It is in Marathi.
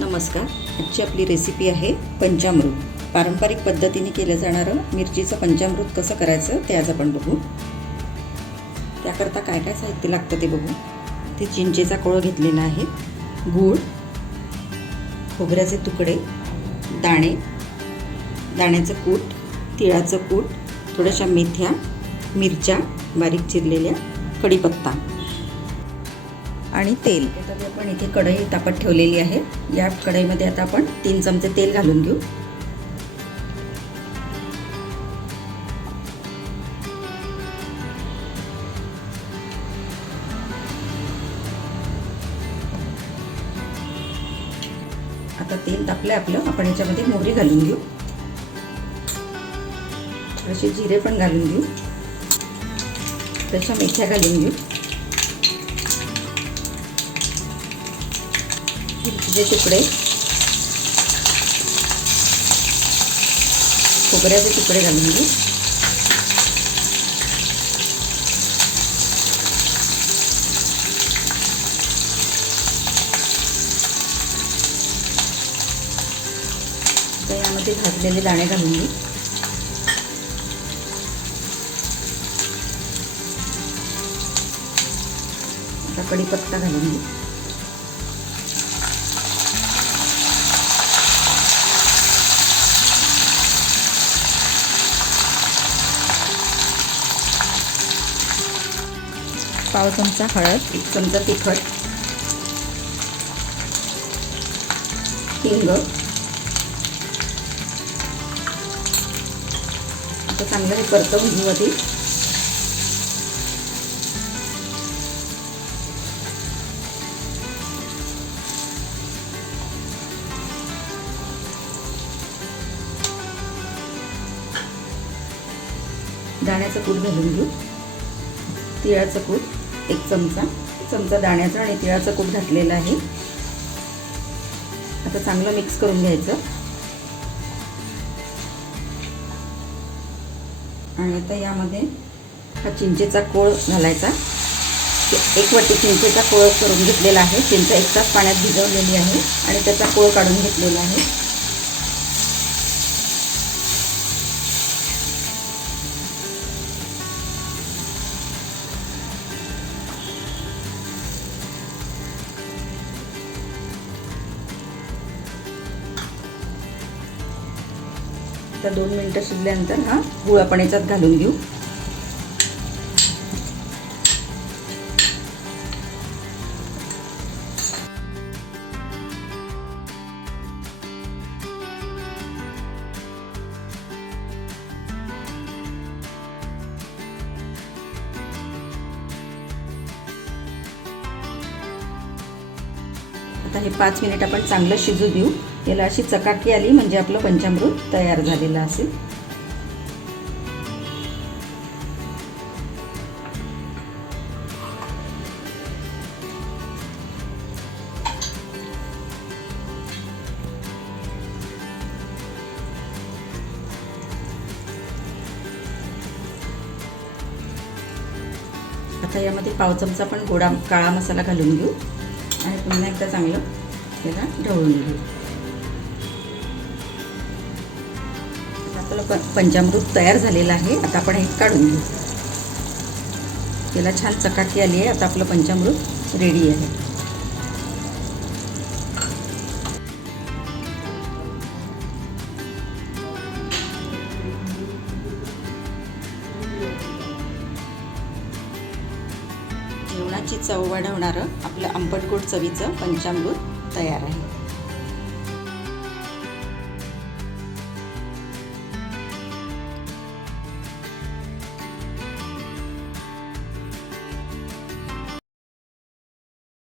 नमस्कार. आजची आपली रेसिपी आहे पंचामृत. पारंपरिक पद्धतीने केलं जाणारं मिरचीचं पंचामृत कसं करायचं ते आज आपण बघू. त्याकरता काय काय साहित्य लागतं ते बघू. ते चिंचेचा कोळ घेतलेला आहे. गूळ खोबऱ्याचे तुकडे दाणे दाण्याचं कूट तिळाचं कूट थोड्याशा मेथ्या मिरच्या बारीक चिरलेल्या कढीपत्ता. आणि तेल. तर आपण इथे कढई तापत ठेवलेली आहे. या कढईमध्ये आता आपण तीन चमचे तेल घालून घेऊ. आता तेल तापलं आपलं. आपण याच्यामध्ये मोहरी घालून घेऊ. थोडेसे जिरे पण घालून घेऊ. तशा मेथ्या घालून घेऊ. मिरचीचे तुकडे. खोबऱ्याचे तुकडे घालून घेऊ. यामध्ये भाजलेले दाणे घालून घेऊ. आता कढीपत्ता घालून घेऊ. पाव चमचा हळद एक चमचा तिखट हिंग. आता चांगलं हे परतवून घेऊ आधी. दाण्याचं कूट घालून घेऊ. तिळाचं कूट. एक चमचा चमचा दाण्याचा आणि तिळाचं कूट घातलेलं आहे. आता चांगलं मिक्स करून घ्यायचं. आणि आता यामध्ये हा चिंचेचा कोळ घालायचा. एक वाटी चिंचेचा कोळ करून घेतलेला आहे. चिंचा एक तास पाण्यात भिजवलेली आहे आणि त्याचा कोळ काढून घेतलेला आहे. आता दोन मिनटं शिजल्यानंतर हा गुळ आपण याच्यात घालून घेऊ. आता हे पाच मिनिट आपण चांगलं शिजू देऊ. याला अशी चकाकी आली म्हणजे आपलं पंचामृत तयार झालेलं असेल. आता यामध्ये पाव चमचा पण गोडा काळा मसाला घालून घेऊ. आणि पुन्हा एकदा चांगलं. त्याला ढवळून घेऊ. आपलं प पंचामृत तयार झालेलं आहे. आता आपण हे काढून घेऊ. त्याला छान चकाकी आली आहे. आता आपलं पंचामृत रेडी आहे. जेवणाची चव वाढवणारं आपलं आंबटगोड चवीचं पंचामृत तयार आहे.